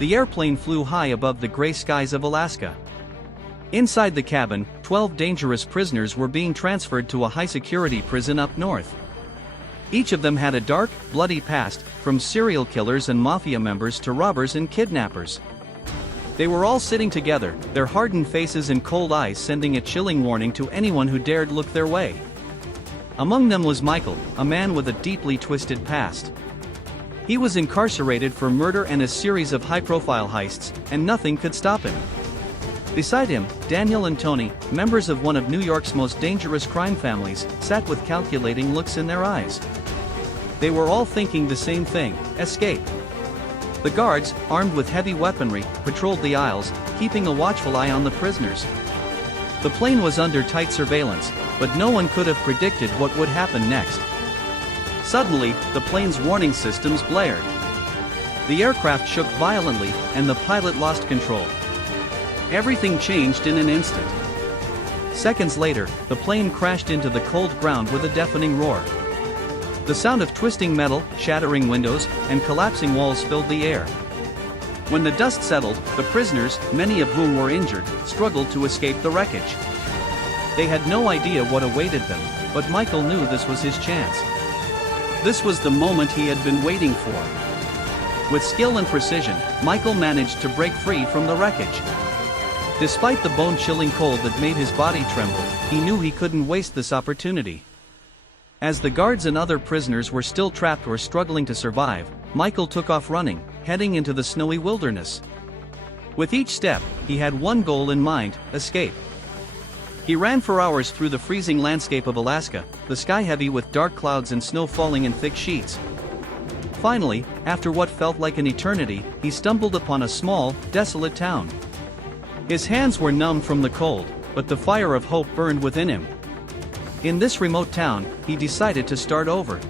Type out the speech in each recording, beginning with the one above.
The airplane flew high above the gray skies of Alaska. Inside the cabin, 12 dangerous prisoners were being transferred to a high-security prison up north. Each of them had a dark, bloody past, from serial killers and mafia members to robbers and kidnappers. They were all sitting together, their hardened faces and cold eyes sending a chilling warning to anyone who dared look their way. Among them was Michael, a man with a deeply twisted past. He was incarcerated for murder and a series of high-profile heists, and nothing could stop him. Beside him, Daniel and Tony, members of one of New York's most dangerous crime families, sat with calculating looks in their eyes. They were all thinking the same thing: escape. The guards, armed with heavy weaponry, patrolled the aisles, keeping a watchful eye on the prisoners. The plane was under tight surveillance, but no one could have predicted what would happen next. Suddenly, the plane's warning systems blared. The aircraft shook violently, and the pilot lost control. Everything changed in an instant. Seconds later, the plane crashed into the cold ground with a deafening roar. The sound of twisting metal, shattering windows, and collapsing walls filled the air. When the dust settled, the prisoners, many of whom were injured, struggled to escape the wreckage. They had no idea what awaited them, but Michael knew this was his chance. This was the moment he had been waiting for. With skill and precision, Michael managed to break free from the wreckage. Despite the bone-chilling cold that made his body tremble, he knew he couldn't waste this opportunity. As the guards and other prisoners were still trapped or struggling to survive, Michael took off running, heading into the snowy wilderness. With each step, he had one goal in mind: escape. He ran for hours through the freezing landscape of Alaska, the sky heavy with dark clouds and snow falling in thick sheets. Finally, after what felt like an eternity, he stumbled upon a small, desolate town. His hands were numb from the cold, but the fire of hope burned within him. In this remote town, he decided to start over.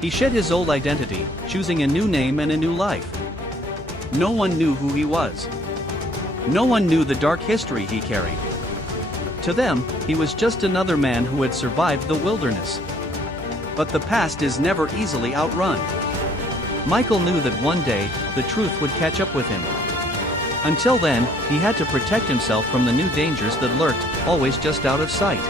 He shed his old identity, choosing a new name and a new life. No one knew who he was. No one knew the dark history he carried. To them, he was just another man who had survived the wilderness. But the past is never easily outrun. Michael knew that one day, the truth would catch up with him. Until then, he had to protect himself from the new dangers that lurked, always just out of sight.